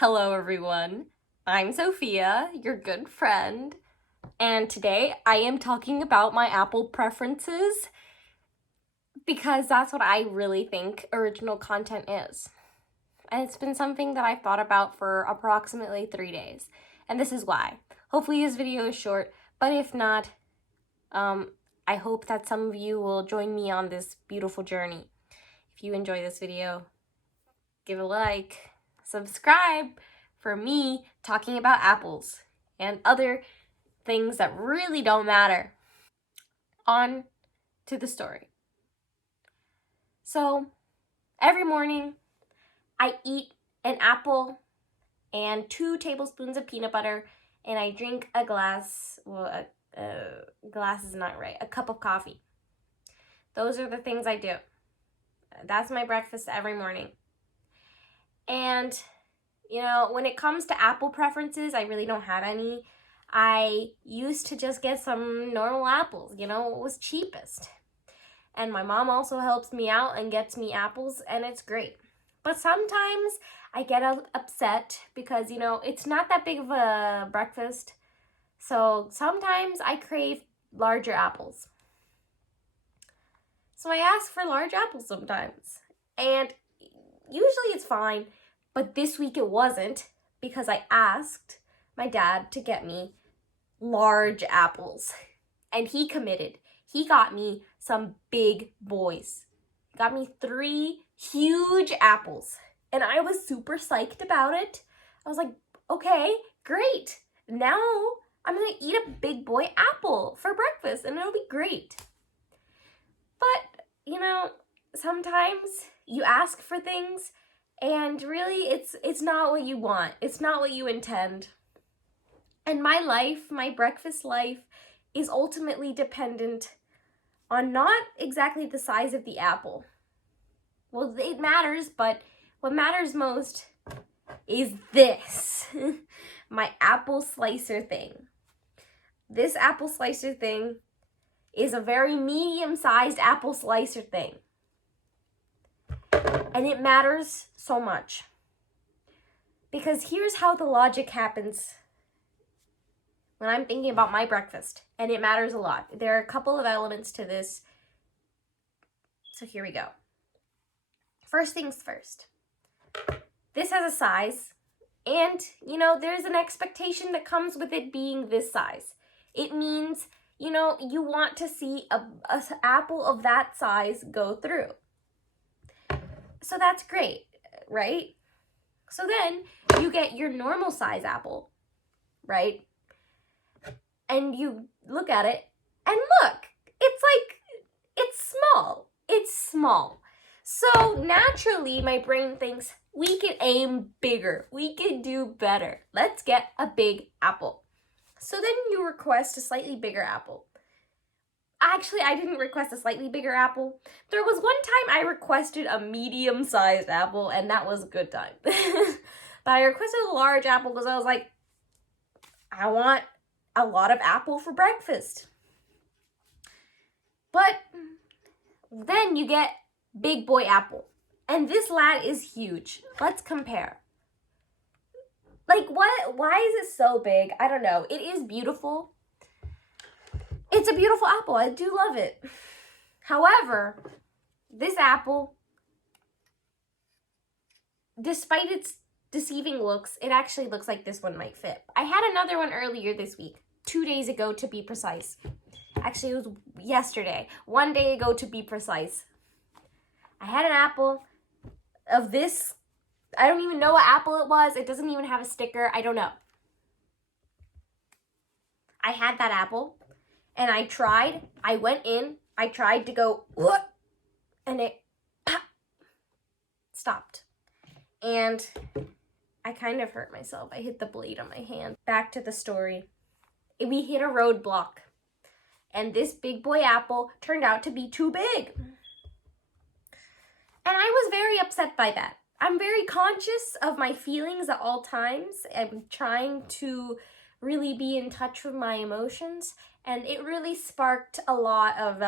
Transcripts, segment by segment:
Hello everyone, I'm Sophia, your good friend, and today I am talking about my Apple preferences because that's what I really think original content is. And it's been something that I've thought about for approximately 3 days, and this is why. Hopefully this video is short, but if not, I hope that some of you will join me on this beautiful journey. If you enjoy this video, give a like, subscribe for me talking about apples and other things that really don't matter. On to the story. So every morning I eat an apple and 2 tablespoons of peanut butter, and I drink a glass, well, glass is not right, a cup of coffee. Those are the things I do. That's my breakfast every morning. And, you know, when it comes to apple preferences, I really don't have any. I used to just get some normal apples, you know, what was cheapest. And my mom also helps me out and gets me apples, and it's great. But sometimes I get upset because, you know, it's not that big of a breakfast. So sometimes I crave larger apples. So I ask for large apples sometimes. And usually it's fine, but this week it wasn't because I asked my dad to get me large apples. And he committed. He got me some big boys. He got me 3 huge apples. And I was super psyched about it. I was like, okay, great. Now I'm gonna eat a big boy apple for breakfast and it'll be great. But, you know, sometimes you ask for things and really it's not what you want. It's not what you intend. And my life, my breakfast life, is ultimately dependent on not exactly the size of the apple. Well, it matters, but what matters most is this. My apple slicer thing. This apple slicer thing is a very medium-sized apple slicer thing. And it matters so much. Because here's how the logic happens when I'm thinking about my breakfast, and it matters a lot. There are a couple of elements to this, so here we go. First things first. This has a size, and, you know, there's an expectation that comes with it being this size. It means, you know, you want to see an apple of that size go through. So that's great, right? So then you get your normal size apple, right? And you look at it, and look, it's small. It's small. So naturally, my brain thinks, we can aim bigger. We can do better. Let's get a big apple. So then you request a slightly bigger apple. Actually, I didn't request a slightly bigger apple. There was one time I requested a medium-sized apple, and that was a good time. But I requested a large apple because I was like, I want a lot of apple for breakfast. But then you get big boy apple. And this lad is huge. Let's compare. Like, what? Why is it so big? I don't know. It is beautiful. It's a beautiful apple. I do love it. However, this apple, despite its deceiving looks, it actually looks like this one might fit. I had another one earlier this week. 2 days ago to be precise. Actually, it was yesterday. 1 day ago to be precise. I had an apple of this. I don't even know what apple it was. It doesn't even have a sticker. I don't know. I had that apple and I tried. I went in. I tried to go, what? And it stopped. And I kind of hurt myself. I hit the blade on my hand. Back to the story. We hit a roadblock, and this big boy apple turned out to be too big. And I was very upset by that. I'm very conscious of my feelings at all times. I'm trying to really be in touch with my emotions, and it really sparked a lot of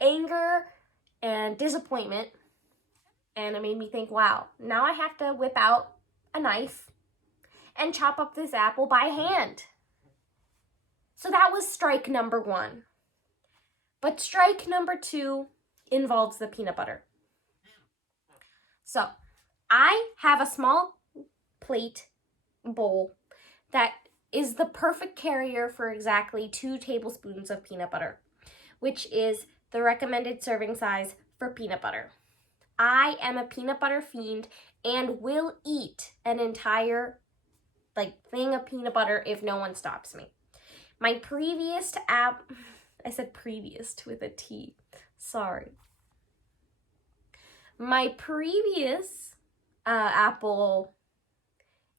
anger and disappointment. And it made me think, wow, now I have to whip out a knife and chop up this apple by hand. So that was strike number 1. But strike number 2 involves the peanut butter. So I have a small plate bowl that is the perfect carrier for exactly 2 tablespoons of peanut butter, which is the recommended serving size for peanut butter. I am a peanut butter fiend and will eat an entire thing of peanut butter if no one stops me. My previous I said previous with a T. Sorry. My previous apple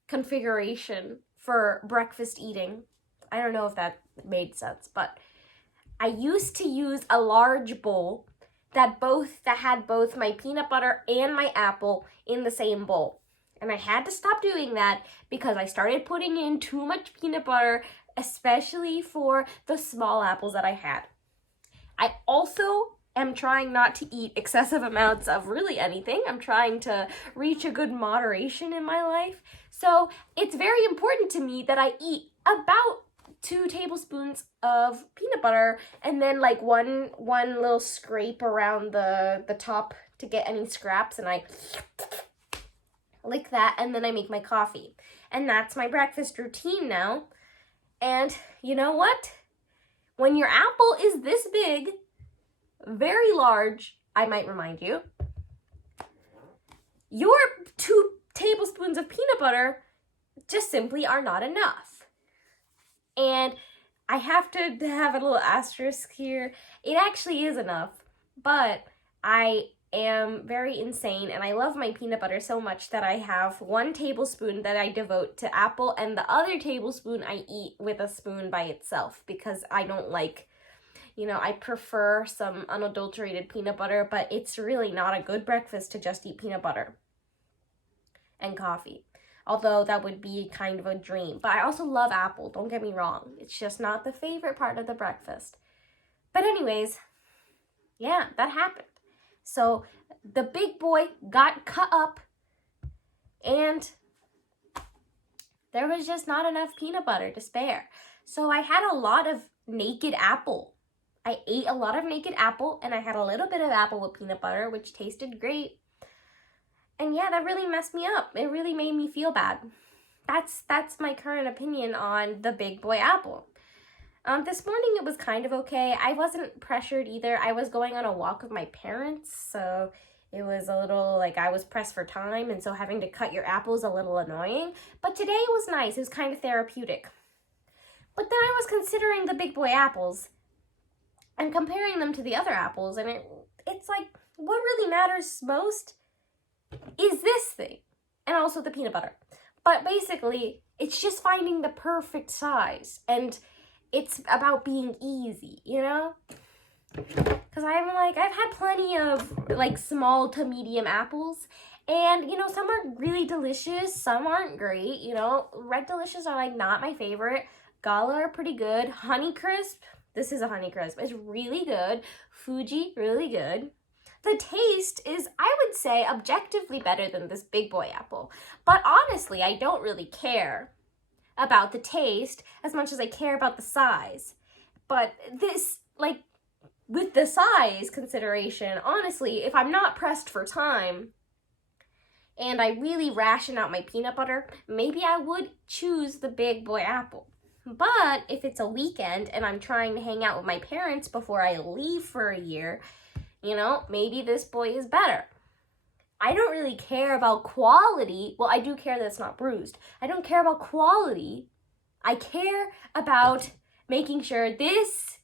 configuration for breakfast eating, I don't know if that made sense, but I used to use a large bowl that had both my peanut butter and my apple in the same bowl. And I had to stop doing that because I started putting in too much peanut butter, especially for the small apples that I had. I also am trying not to eat excessive amounts of really anything. I'm trying to reach a good moderation in my life. So it's very important to me that I eat about 2 tablespoons of peanut butter and then one little scrape around the top to get any scraps, and I lick that, and then I make my coffee. And that's my breakfast routine now. And you know what? When your apple is this big, very large, I might remind you, your 2 tablespoons of peanut butter just simply are not enough. And I have to have a little asterisk here. It actually is enough, but I am very insane and I love my peanut butter so much that I have 1 tablespoon that I devote to apple and the other tablespoon I eat with a spoon by itself because I don't I prefer some unadulterated peanut butter, but it's really not a good breakfast to just eat peanut butter and coffee. Although that would be kind of a dream. But I also love apple, don't get me wrong. It's just not the favorite part of the breakfast. But anyways, yeah, that happened. So the big boy got cut up and there was just not enough peanut butter to spare. So I had a lot of naked apple. I ate a lot of naked apple and I had a little bit of apple with peanut butter, which tasted great. And yeah, that really messed me up. It really made me feel bad. That's my current opinion on the big boy apple. This morning it was kind of okay. I wasn't pressured either. I was going on a walk with my parents, so it was a little I was pressed for time, and so having to cut your apples a little annoying. But today it was nice. It was kind of therapeutic. But then I was considering the big boy apples and comparing them to the other apples, and it's what really matters most is this thing, and also the peanut butter. But basically, it's just finding the perfect size, and it's about being easy, Because I've had plenty of small to medium apples, and some are really delicious, some aren't great, Red Delicious are not my favorite. Gala are pretty good. Honeycrisp, this is a Honeycrisp, it's really good. Fuji, really good. The taste is, I would say, objectively better than this big boy apple. But honestly, I don't really care about the taste as much as I care about the size. But this, with the size consideration, honestly, if I'm not pressed for time and I really ration out my peanut butter, maybe I would choose the big boy apple. But if it's a weekend and I'm trying to hang out with my parents before I leave for a year, maybe this boy is better. I don't really care about quality. Well, I do care that it's not bruised. I don't care about quality. I care about making sure this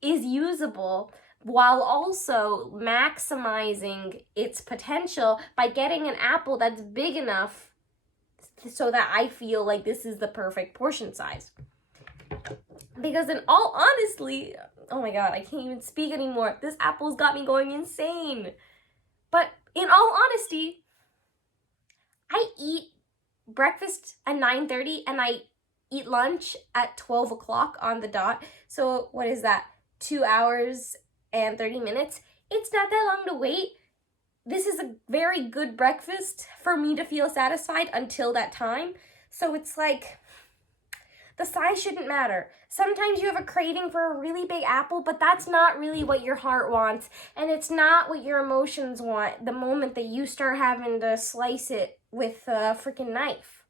is usable while also maximizing its potential by getting an apple that's big enough so that I feel like this is the perfect portion size. Because in all honesty, oh my god, I can't even speak anymore. This apple's got me going insane. But in all honesty, I eat breakfast at 9:30 and I eat lunch at 12 o'clock on the dot. So what is that? 2 hours and 30 minutes. It's not that long to wait. This is a very good breakfast for me to feel satisfied until that time. So it's like, the size shouldn't matter. Sometimes you have a craving for a really big apple, but that's not really what your heart wants, and it's not what your emotions want the moment that you start having to slice it with a freaking knife.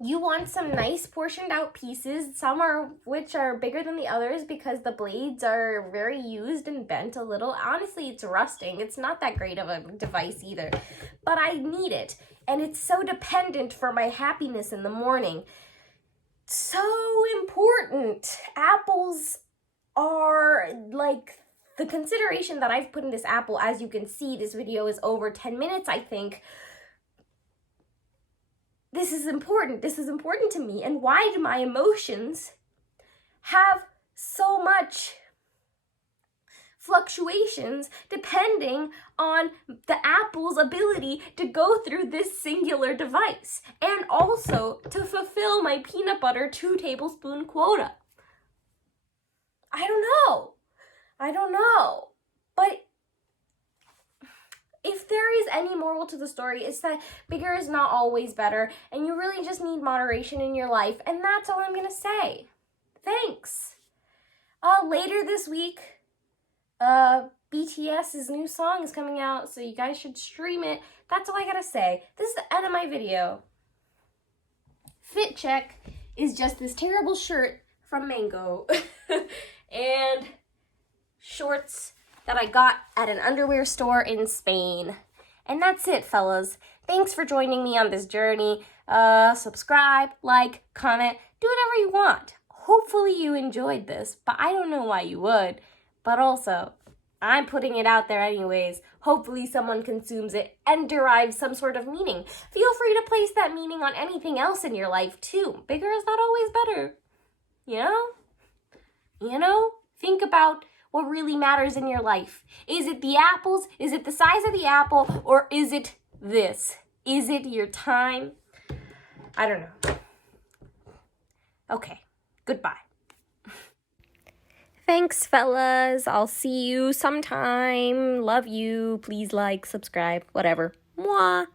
You want some nice portioned out pieces, some are which are bigger than the others because the blades are very used and bent a little. Honestly, it's rusting. It's not that great of a device either, but I need it, and it's so dependent for my happiness in the morning. So important. Apples are like the consideration that I've put in this apple. As you can see, this video is over 10 minutes, I think. This is important. This is important to me. And why do my emotions have so much fluctuations depending on the apple's ability to go through this singular device and also to fulfill my peanut butter 2 tablespoon quota? I don't know. But if there is any moral to the story, it's that bigger is not always better, and you really just need moderation in your life, and that's all I'm gonna say. Thanks. Later this week, BTS's new song is coming out, so you guys should stream it. That's all I gotta say. This is the end of my video. Fit check is just this terrible shirt from Mango and shorts that I got at an underwear store in Spain. And that's it, fellas. Thanks for joining me on this journey. Subscribe, like, comment, do whatever you want. Hopefully you enjoyed this, but I don't know why you would. But also, I'm putting it out there anyways. Hopefully someone consumes it and derives some sort of meaning. Feel free to place that meaning on anything else in your life too. Bigger is not always better. You know? Think about what really matters in your life. Is it the apples? Is it the size of the apple? Or is it this? Is it your time? I don't know. Okay, goodbye. Thanks, fellas. I'll see you sometime. Love you. Please like, subscribe, whatever. Mwah.